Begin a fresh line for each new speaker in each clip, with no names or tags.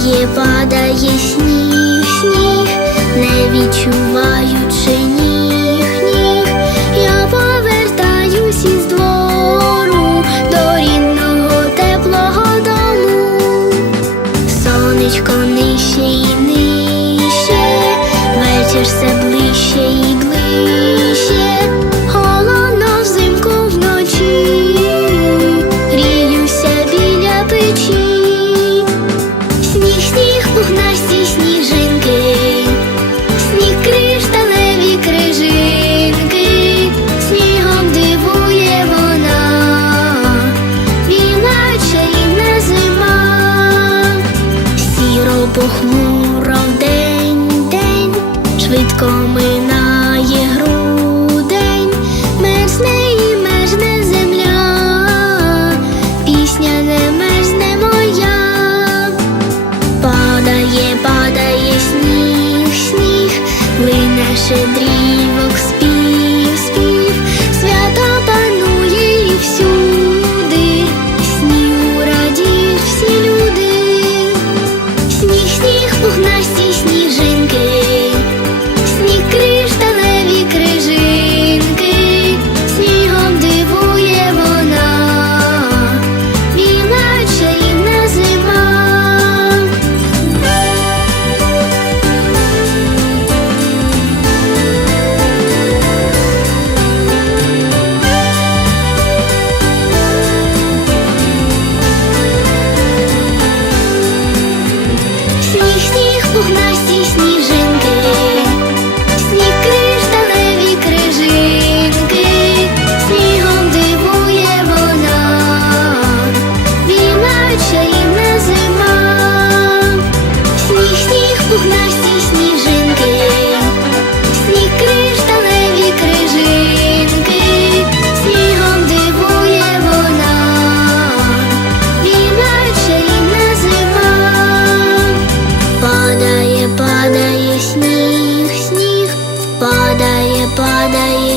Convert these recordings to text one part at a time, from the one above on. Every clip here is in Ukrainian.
Падає, падає сніг, сніг, не відчуваючи ніг, ніг, я повертаюсь із двору до рідного теплого дому, сонечко нижче і нижче, вечір себе. Похмуро день, день, швидко минає грудень, мерзне і мерзне земля, пісня не мерзне моя, падає, падає сніг, сніг, лине щедрівок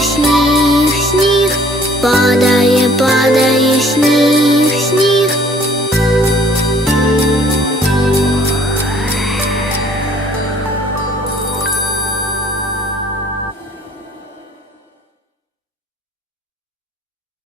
сніг, сніг, падає, падає сніг.